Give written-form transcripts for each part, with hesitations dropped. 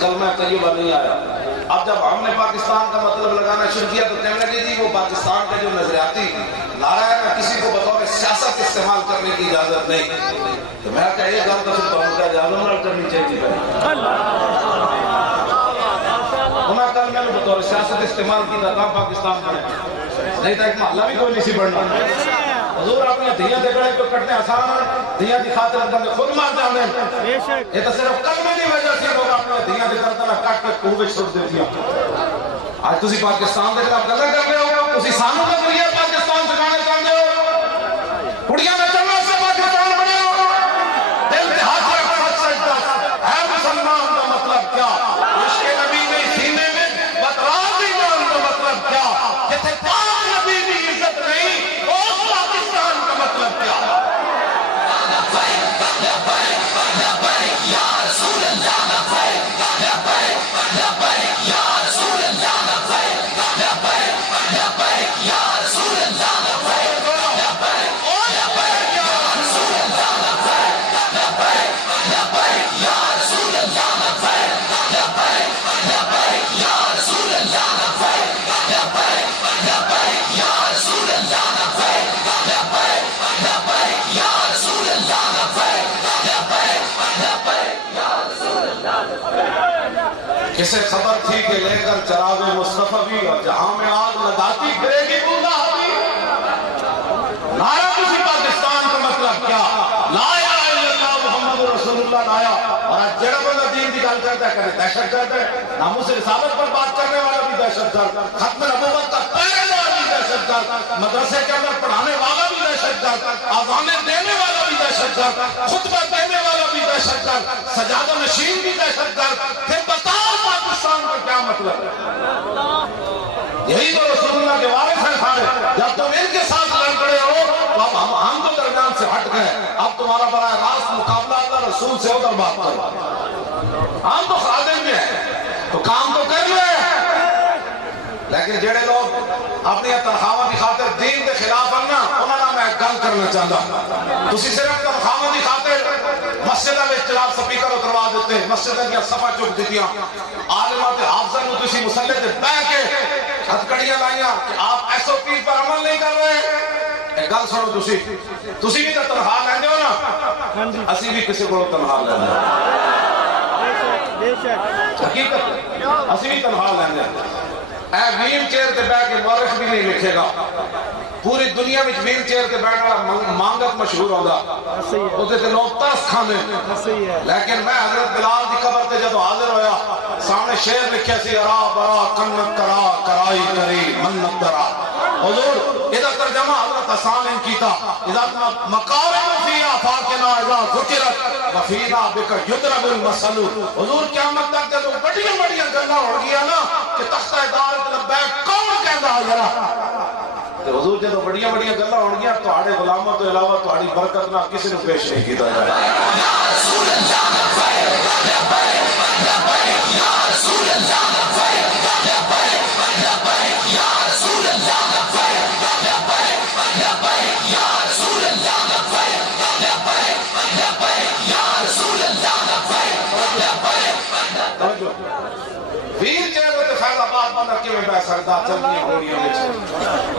کلمہ طیبہ نہیں آیا۔ اب جب ہم نے پاکستان کا مطلب لگانا شروع کیا تو کہنے لگے جی وہ پاکستان کا جو نظریاتی نعرہ ہے نا کسی کو بطور سیاست استعمال کرنے کی اجازت نہیں۔ تو میں کہا یہ گل تو پھر تو ان کا اجازت نہ کرنی چاہیے انہاں کل میں نے بطور سیاست استعمال کی تھا کہاں پاکستان کا نہیں تھا ایک محلہ بھی کوئی نہیں سی بڑھنا۔ حضور اپنے دھیاں دے گڑے کو کٹنے آسان ہیں، دھیاں دی خاطر بندے خود مار جانے یہ تو صرف کلمے دی وجہ سے لوگ اپنے دھیاں دے کرتا کٹ کے کوہ وچ سٹ دے دیا۔ آج تسی پاکستان دے خلاف گلاں کر رہے ہو، تسی سانوں دا ذریعہ پاکستان سکھانے چاہتے ہو، کڑیاں دا چلنا سے پاکستان بنے ہو، دل دے ہاتھ رکھ سچ سچ دس ہے مسلمان کا مطلب کیا، عشق نبی میں سینے میں بتراض ایمان کا مطلب کیا، جتھے پاک نبی کی عزت نہیں اس پاکستان کا مطلب کیا۔ کسے خبر تھی کہ لے کر چراغ مصطفی اور جہاں میں آگ لگاتی پھرے گی بوندہ ہوئی۔ نعرہ کسی پاکستان کا مطلب کیا، لا الہ الا اللہ محمد رسول اللہ لایا۔ اور آج جڑا بندہ دین کی گل کرتا ہے کہ دہشت گرد ہے، ناموس رسالت پر بات کرنے والا بھی دہشت گرد، ختم نبوت کا پہرے دار بھی دہشت گرد، مدرسے کے اندر پڑھانے والا بھی دہشت گرد، آذانیں دینے والا بھی دہشت گرد، خطبہ دینے والا بھی دہشت گرد، سجادہ نشین بھی دہشت گرد۔ پھر بتاؤ پاکستان کا کیا مطلب ہے؟ یہی تو رسول اللہ کے وارث ہیں سارے۔ جب تم ان کے ساتھ لڑ پڑے ہو تو اب ہم تو درمیان سے ہٹ گئے، اب تمہارا براہ راست مقابلہ اللہ رسول سے ادھر بات کرو۔ ہم تو خادم میں ہیں تو کام تو کر لیں، لیکن جڑے لوگ اپنی تنخواہ کی خاطر دین کے خلاف ہیں انہوں نے میں گل کرنا چاہتا۔ تسی صرف تنخواہ کی خاطر مسجدہ میں اختلاف سپیکر اتروا دیتے ہیں، مسجدہ کی صفحہ چک دیتیاں، عالمات حافظہ کو تسی مسلح سے بہ کے ہتھکڑیاں لائیاں کہ آپ ایس او پی پر عمل نہیں کر رہے۔ ایک گل سنو، تسی بھی تو تنخواہ لیندے ہو نا، اسی بھی کسی کو تنخواہ لیندے حقیقت اسی بھی تنخواہ لیندے۔ اے ویل چیئر تے بیٹھ کے مورخ بھی نہیں لکھے گا، پوری دنیا میں ویل چیئر تے بیٹھنا مانگت مشہور ہوگا، اسے تے لوگ ترس کھانے۔ لیکن میں حضرت بلال دی قبر تے جب حاضر ہویا سامنے شعر لکھے سی ارا برا کنت کرا کرائی کری منت درا۔ حضور ادھر ترجمہ حضرت حسان ان کیتا، اذا مقارن فی آفاقنا اذا ذکرت وفینا بک یدرب المثل۔ حضور قیامت تک جب بڑیاں بڑیاں گلاں ہو گیا نا کہ تختہ دار لبیک کون کہندا ذرا، تو حضور جب بڑیاں بڑیاں گلاں ہو گیا تہاڈے غلاماں تو علاوہ تہاڈی برکت نہ کسی نے پیش نہیں کیتا جائے۔ یا رسول اللہ لبیک لبیک لبیک یا رسول اللہ لبیک لبیک لبیک یا رسول اللہ لبیک لبیک لبیک یا رسول اللہ لبیک لبیک لبیک یا رسول اللہ لبیک لبیک۔ ویل چیئر ہوتے فیض آباد بندہ کی میں بیٹھ سکتا چلنی گوڑیوں میں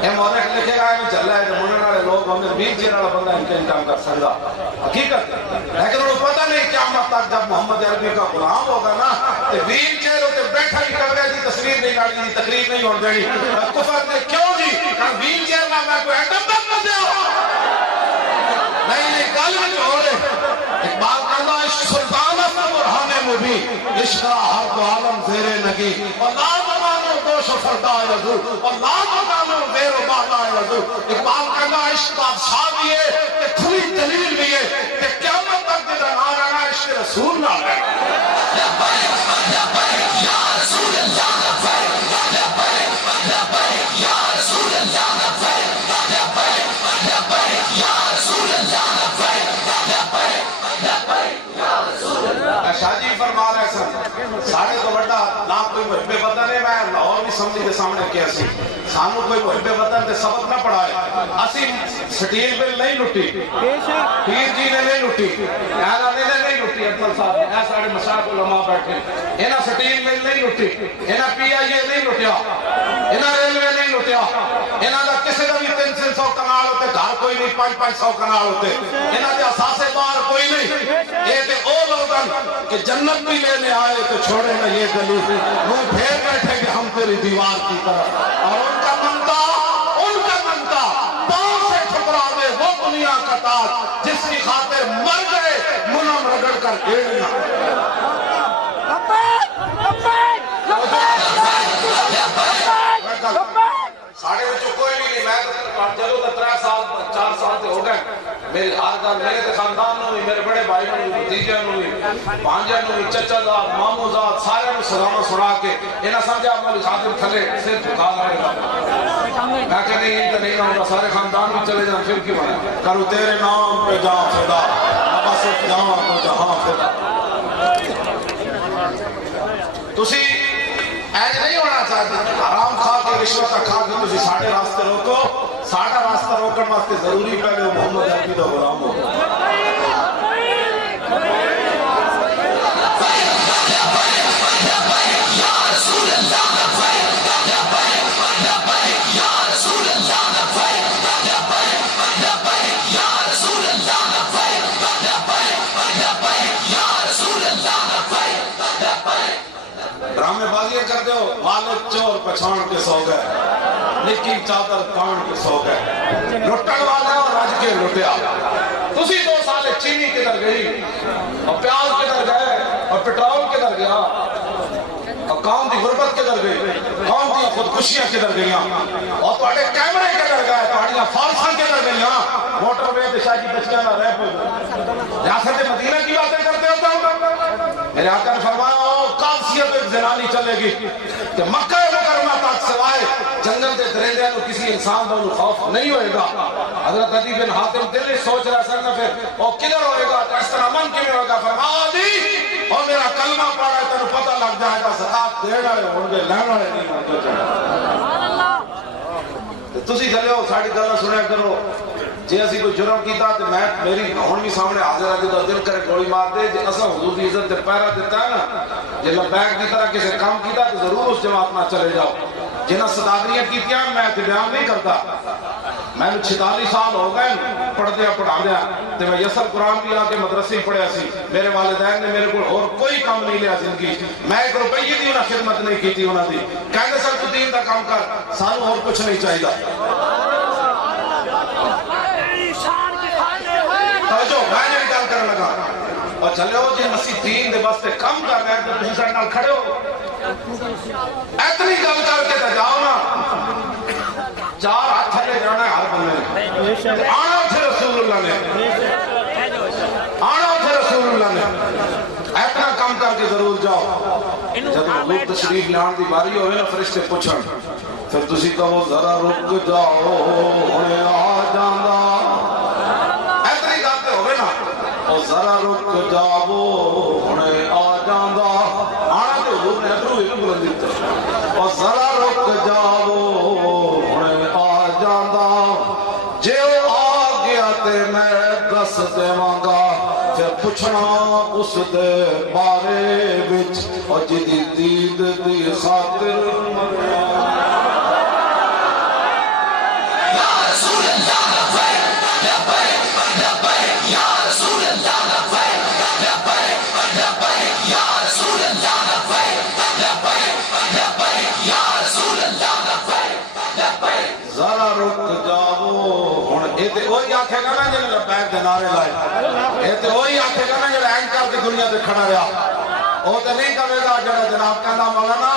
اے مورخ لکھے گا ہے چل رہا ہے کہ منہ والے لوگ ہمیں ویل چیئر والا بندہ ان کے انکام کر سکتا حقیقت، لیکن انہوں پتہ نہیں قیامت تک جب محمد عربی کا غلام ہوگا نا تو ویل چیئر ہوتے بیٹھا ہی کر گئے تھی تصویر نہیں کاٹی تھی تقریر نہیں ہونے دینی۔ کفر نے کیوں جی ویل چیئر نہ میں کوئی ایٹم تک نہ دیا نہیں کل میں جو ہو رہے اقبال کہنا عشق سلطان اپنا برہان مبین عشق ہر دو عالم زیر نگی اور لا زمانو دوش و فردا یزو اور لا زمانو زیر و بالا یزو۔ اقبال کہنا عشق بادشاہ دیئے کہ کھلی دلیل دیئے کہ قیامت تک جدہ نہ رہنا عشق رسول نہ رہے۔ لبیک لبیک یا رسول اللہ لبیک لبیک لبیک یا رسول اللہ لبیک لبیک لبیک یا رسول اللہ لبیک لبیک لبیک یا رسول اللہ۔ شاہ جی فرما رہے سن ساڑھے تو بڑا لاکھ کوئی محب وطن ہے، میں لاہور بھی سمجھی کے سامنے کیا سی سانو کوئی محب وطن تے سبق نہ پڑھائے، اسی سٹیل بل نہیں لٹی، پیر جی نے نہیں لٹی، اہل نے نہیں لٹی، اکبر صاحب نے ایسا سارے مشاہد علماء بیٹھے، انہاں سٹیل بل نہیں لٹی، انہاں پی آئی اے نہیں لٹیا، انہاں ریلوے نہیں لٹیا، انہاں دا کسی کا بھی 300 کنال ہوتے گھر کوئی نہیں، 500 کنال ہوتے، انہاں دے اساسے بار کوئی نہیں، یہ تے او لوگن کہ جنت بھی لینے آئے تو چھوڑے نہ یہ گلی، وہ پھیر بیٹھے کہ ہم تیری دیوار کی طرف، اور ان کا منتا پاؤں سے ٹھکرا دے وہ دنیا کا تاج جس کی خاطر مر گئے منم رگڑ کر گھیڑنا۔ ساڑھے بچوں کوئی بھی نہیں، میں جلو تو 3 سال 4 سال سے ہو گئے، میری ہر گل میرے خاندان نو بھی، میرے بڑے بھائی نو بھی، بھتیجے نو بھی، بھانجے نو بھی، چچا زاد، مامو زاد، سارے نو سلام سنا کے انہاں سمجھا مولی خاطر تھلے سر جھکا رہے گا، میں کہ نہیں ان کا نہیں ہوگا، سارے خاندان بھی چلے جائیں پھر کی بنے کرو تیرے نام پہ جاؤ فدا، ابا صرف جاؤ تو جہاں فدا۔ تسی ایج نہیں ہونا چاہتے، حرام کھا کے رشوت کھا کے تسی ساڑھے راستے روکو، ساڑھا راستہ روکن واسطے ضروری پہلے وہ محمد عربی دا غلام ہو۔ ڈرامے بازیاں کر دو، والد چور پچھان کے سو گئے، نکی چادر کان کے سو گئے، لٹن والا اور راج کے لٹیا۔ تسی 2 سالے چینی کدھر گئی اور پیاز کدھر گئے اور پٹرول کدھر گیا اور قوم دی غربت کدھر گئی، قوم دی خودکشیاں کدھر گئیاں اور تواڈے کیمرے کدھر گئے، تواڈیاں فالساں کدھر گئیاں، موٹر وے تے شاہی بچیاں نہ رہ پئے، ریاست مدینہ کی باتیں کرتے ہو میرے آقا نے فرمایا قادسیت ایک زنانی چلے گی کہ مکہ مکرمہ تک سوائے جنگل دے درندے نو کسی انسان دا خوف نہیں ہوئے گا۔ حضرت عدی بن حاتم دل سوچ رہا سر نہ پھر اور کدھر ہوئے گا، اس طرح من کیوں ہوئے گا، فرمایا عدی اور میرا کلمہ پڑھا ہے تینوں پتہ لگ جائے گا زکات دے والے ہون گے لین والے نہیں ہون گے۔ تسی چلے ہو ساڑی گل سنیا کرو، جی اسی کوئی جرم کیتا تو میں میری ہون بھی سامنے حاضر ہے تو دل کرے گولی مار دے، جی اسا حضور دی عزت تے پہرا دیتا ہے نا، جی لبیک کی طرح کسی کام کیتا تو ضرور اس جماعت نہ چلے جاؤ، جنہاں صداقیاں کیتیاں میں بیان نہیں کرتا، میں نے 46 سال ہو گئے پڑھ دیا پڑھا دیا، تو میں یسر قرآن بھی آ کے مدرسے پڑھیا سی، میرے والدین نے میرے کو اور کوئی کام نہیں لیا زندگی، میں 1 روپیے دی انہاں خدمت نہیں کی تھی انہاں دی، کہنے سر تو دین دا کام کر، سانو اور کچھ نہیں چاہیے۔ توجہ میں نے گل کرنے لگا اور چلے ہو جی اسی دین دے واسطے کم کر رہے ہیں تو تسی ساڈے نال کھڑے ہو، اتنی گل کر کے تے جاؤ نا، 4 ہاتھ تھلے جانا ہے ہر بندے نے، آنا اتھے رسول اللہ نے، آنا اتھے رسول اللہ نے، اتنا کم کر کے ضرور جاؤ۔ جب حضور تشریف لان دی باری ہوئے نا فرشتے پوچھن پھر تسی کہو ذرا رک جاؤ ہنے آ جاندا، ذرا رک جاؤ ہنے آ جاندا، آنا تو حضور نے ادھروں ہی بلند دیتا، اور ذرا رک جاؤ ہنے آ جاندا، جے آ گیا تے میں دس دیواں گا، پھر پوچھنا اس دے بارے وچ اور جدی دید دی خاطر مریا۔ وہی آکھے گا نا جنہیں لبیک دے نعرے لائے، یہ تو وہی آکھے گا نا جنہیں اینکر کی دنیا تے کھڑا رہا، وہ تو نہیں کہے گا جنہیں جناب کہنا مولانا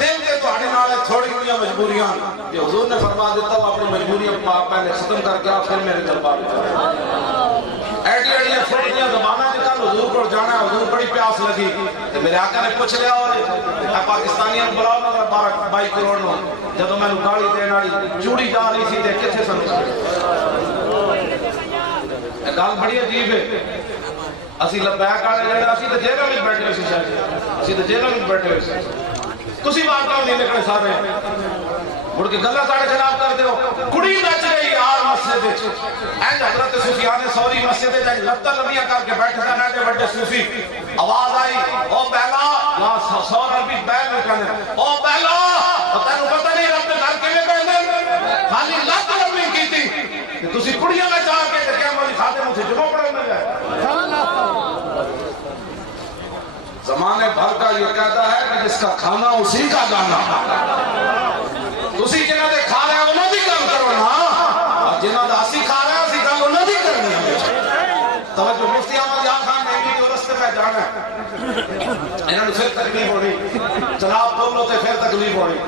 دل کے تہاڈے نال تھوڑی ہوئی مجبوریاں، کہ حضور نے فرما دیتا وہ اپنی مجبوریاں پہلے ختم کر کے پھر میرے دربار میں ایڈی ایڈی فٹیاں زباناں نکل حضور کو جانا ہے، حضور بڑی پیاس لگی تو میرے آقا نے پوچھ لیا ہوئے پاکستانیاں بلاؤ نا 22 کروڑ نو، جدو میں گاڑی دین والی چوڑی جا رہی تھی تے کتنے سن گل بڑی عجیب ہے، اسی لبیک والے جڑے اسی تے جیلوں وچ بیٹھے ہوئے سی شاید اسی تے جیلوں وچ بیٹھے ہوئے سی تسی واقعہ نہیں لکھنے سارے مڑ کے گلا ساڑے خلاف کر دیو کڑی نچ رہی یار مسجد وچ اینج حضرت سفیان ثوری مسجد وچ لتاں لمبیاں کر کے بیٹھے سن ایڈے بڑے صوفی آواز آئی او بیلا یا سور عربی بیل میں کہندے او بیلا تینوں پتہ نہیں رب دے گھر کیویں کہندے خالی لت لمبی کیتی تسی کڑیاں وچ آ کے تے کہہ مولی خادم اتھے جمعہ پڑھن لگا زمانے بھر کا یہ کہتا ہے کہ جس کا کھانا اسی کا گانا تسی جنہاں دے کھا رہے انہاں دی کام کرو نا اور جنہاں دا اسی کھا رہے اسی کام انہاں دی کرنی ہے توجہ مفتی احمد یار خان نے بھی رستے پہ جانا ہے انہوں نے پھر تکلیف ہونی جناب بولو تے پھر تکلیف ہونی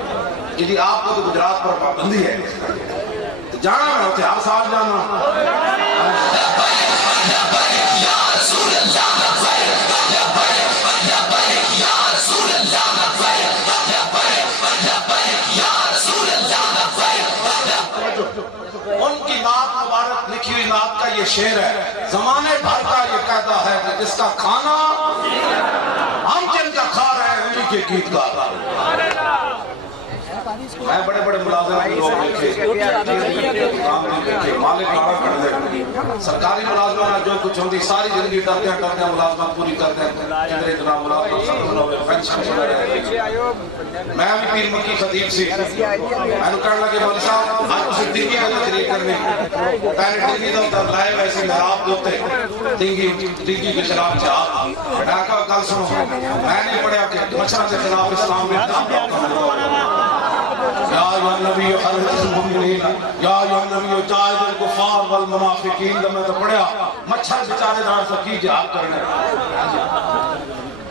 کہ جی آپ کو تو گجرات پر پابندی ہے جانا میں ہوتے ہر سال جانا ان کی نعت مبارک لکھی ہوئی نعت کا یہ شعر ہے زمانے بھر کا یہ کہتا ہے کہ جس کا کھانا ہم جن کا کھا رہے ہیں انہی کے گیت گا میں بڑے بڑے ملازم لوگ لکھے کام نہیں لکھے مالک کھانا کر دے سرکاری ملازمہ جو کچھ ہوتی ساری زندگی ڈرتے ہیں ملازمت پوری کرتے ہیں جنرے اتنا ملازمت پینشن میں بھی پیر مکی خطیب سی میں نے کہنے لگے مولی صاحب آج اسے دنگی کا تقریر کرنے پہلے دنگی دا اتر لائے ویسے محراب دوتے دنگی کے خلاف جہاد میں کہا کل سنو میں نے پڑھا کہ مچھرہ کے خلاف اسلام میں یا ایوہ النبی حرمت المؤمنین یا ایوہ النبی جاہد الکفار والمنافقین میں تو پڑھا مچھر بچارے دار سکی جہاد کرنے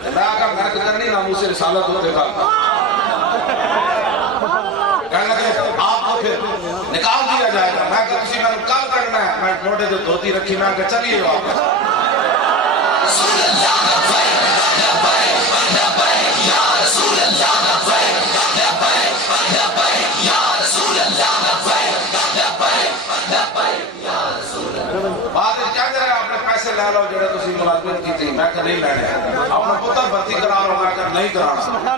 میں آقا گھر کرنی نامو سے رسالت ہوتے تھا کہنے لگے آپ کو پھر نکال دیا جائے گا میں کہا کسی میں کل کرنا ہے میں ٹھوٹے جو دھوتی رکھی میں کہا چلیے واپس لے لو جڑے تسی ملازمت کی تھی میں کہ نہیں لینے اپنا پتر بھرتی کرا لو میں کہ نہیں کرانا